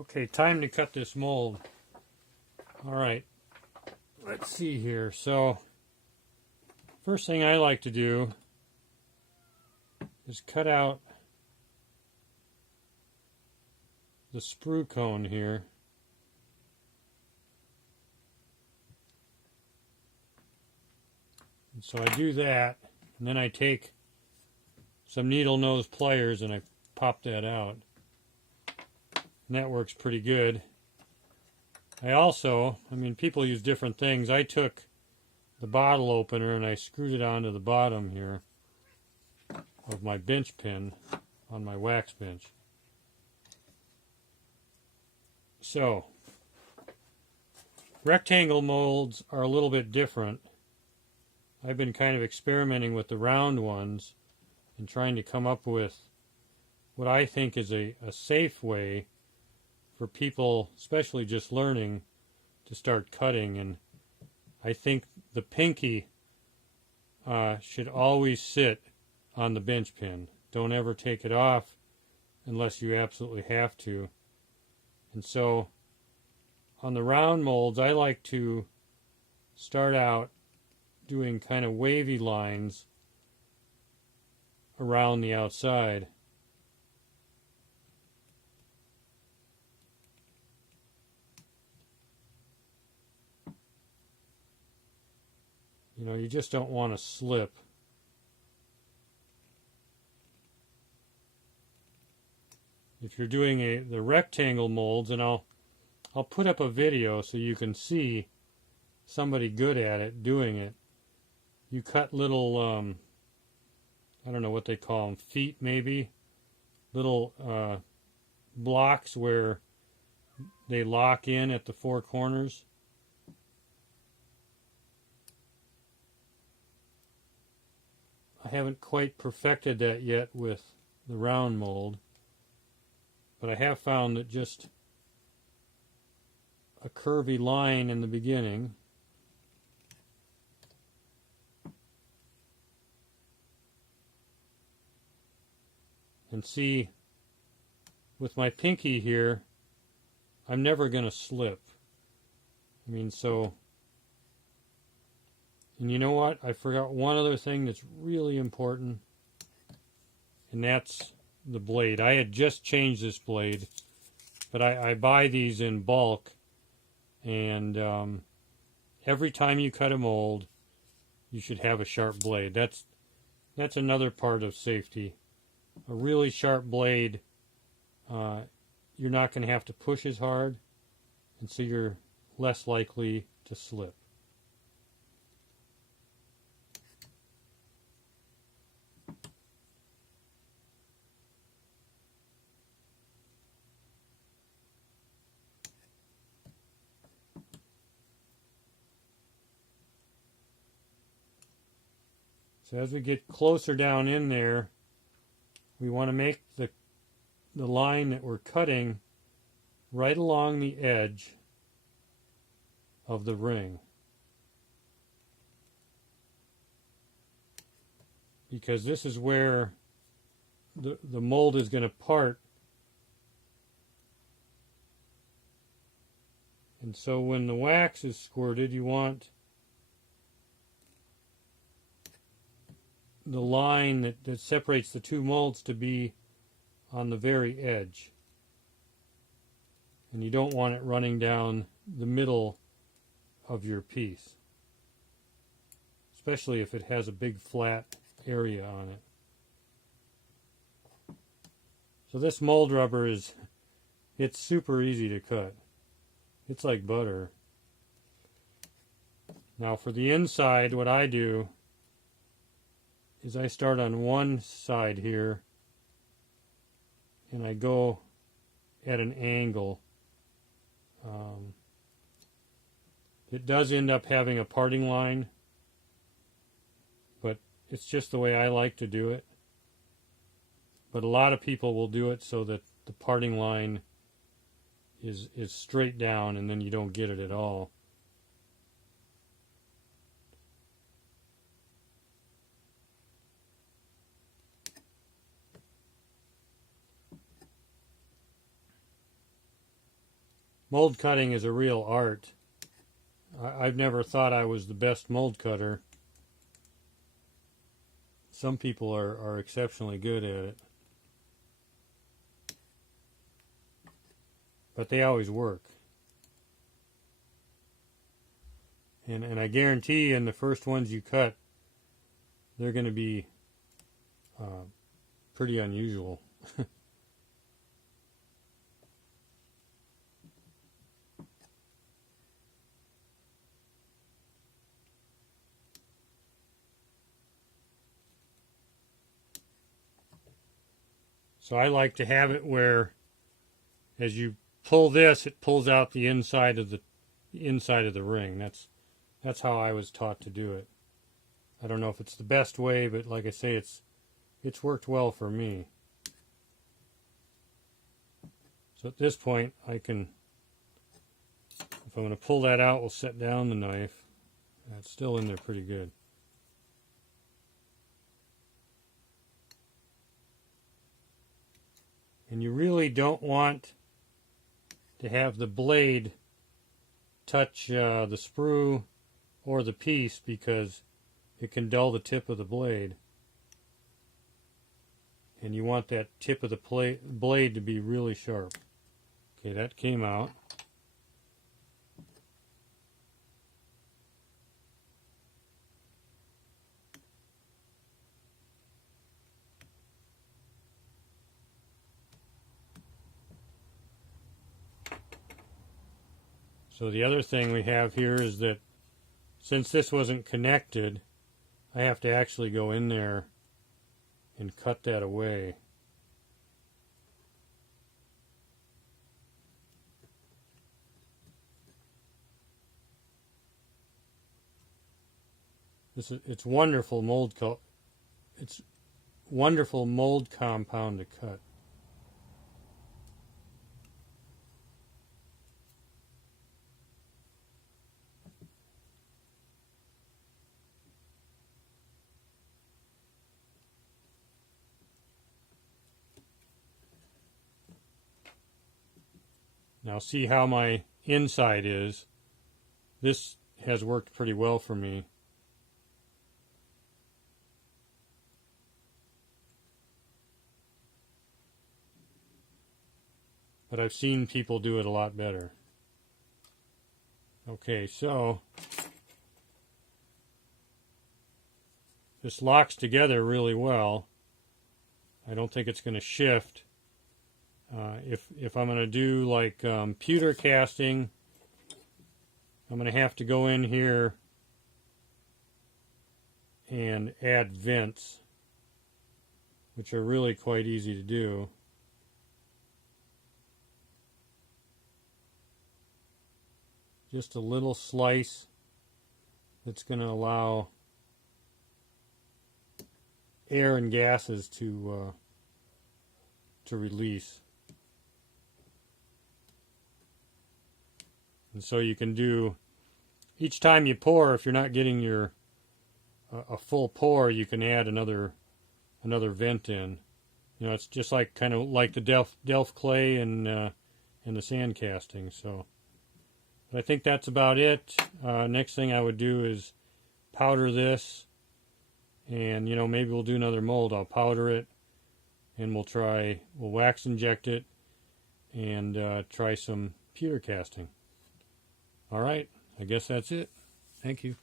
Okay, time to cut this mold. All right, let's see here. So, first thing I like to do is cut out the sprue cone here. And so I do that, and then I take some needle nose pliers and I pop that out. And that works pretty good. I mean, people use different things. I took the bottle opener and I screwed it onto the bottom here of my bench pin on my wax bench. So, rectangle molds are a little bit different. I've been kind of experimenting with the round ones and trying to come up with what I think is a safe way for people, especially just learning, to start cutting. And I think the pinky should always sit on the bench pin. Don't ever take it off unless you absolutely have to. And so on the round molds, I like to start out doing kind of wavy lines around the outside. You know, you just don't want to slip. If you're doing the rectangle molds, and I'll put up a video so you can see somebody good at it doing it. You cut little, I don't know what they call them, feet maybe, little blocks where they lock in at the four corners. I haven't quite perfected that yet with the round mold, but I have found that just a curvy line in the beginning and see, with my pinky here, I'm never going to slip. I mean, so, and you know what? I forgot one other thing that's really important, and that's the blade. I had just changed this blade, but I buy these in bulk, and every time you cut a mold, you should have a sharp blade. That's another part of safety. A really sharp blade, you're not going to have to push as hard, and so you're less likely to slip. So as we get closer down in there, we want to make the line that we're cutting right along the edge of the ring. Because this is where the mold is going to part. And so when the wax is squirted, you want the line that separates the two molds to be on the very edge. And you don't want it running down the middle of your piece, especially if it has a big flat area on it. So this mold rubber it's super easy to cut. It's like butter. Now for the inside, what I do is I start on one side here and I go at an angle. It does end up having a parting line, but it's just the way I like to do it. But a lot of people will do it so that the parting line is straight down and then you don't get it at all. mold cutting is a real art. I've never thought I was the best mold cutter. Some people are exceptionally good at it. But they always work. And I guarantee you, in the first ones you cut, they're going to be pretty unusual. So I like to have it where, as you pull this, it pulls out the inside of the ring. That's how I was taught to do it. I don't know if it's the best way, but like I say, it's worked well for me. So at this point, I can, if I'm going to pull that out, we'll set down the knife. It's still in there pretty good. And you really don't want to have the blade touch the sprue or the piece, because it can dull the tip of the blade. And you want that tip of the blade to be really sharp. Okay, that came out. So the other thing we have here is that since this wasn't connected, I have to actually go in there and cut that away. It's wonderful it's wonderful mold compound to cut. Now see how my inside is. This has worked pretty well for me. But I've seen people do it a lot better. Okay, so this locks together really well. I don't think it's going to shift. If I'm going to do like pewter casting, I'm going to have to go in here and add vents, which are really quite easy to do. Just a little slice that's going to allow air and gases to release. And so you can do, each time you pour, if you're not getting a full pour, you can add another vent in. You know, it's just like kind of like the Delft clay and the sand casting. So, but I think that's about it. Next thing I would do is powder this, and you know, maybe we'll do another mold. I'll powder it, and we'll wax inject it, and try some pewter casting. All right, I guess that's it. Thank you.